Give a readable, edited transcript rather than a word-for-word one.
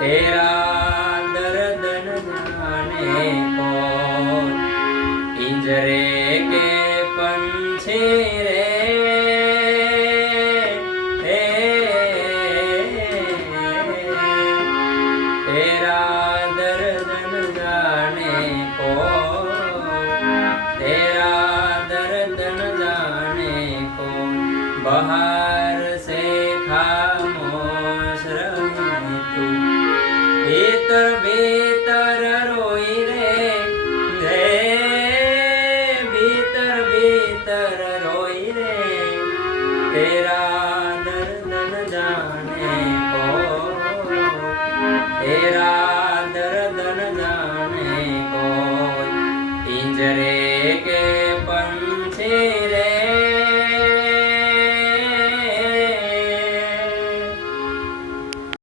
तेरा दर्द न जाने कौन, पिंजरे के पंछी रे तेरा दर्द न जाने कौन, तेरा दर्द न जाने कौन। बाहर से खामोश रहे तू, भीतर भीतर रोई रे, भीतर भीतर रोई रे। तेरा दर्द न जाने कौन, तेरा दर्द न जाने कौन। पिंजरे के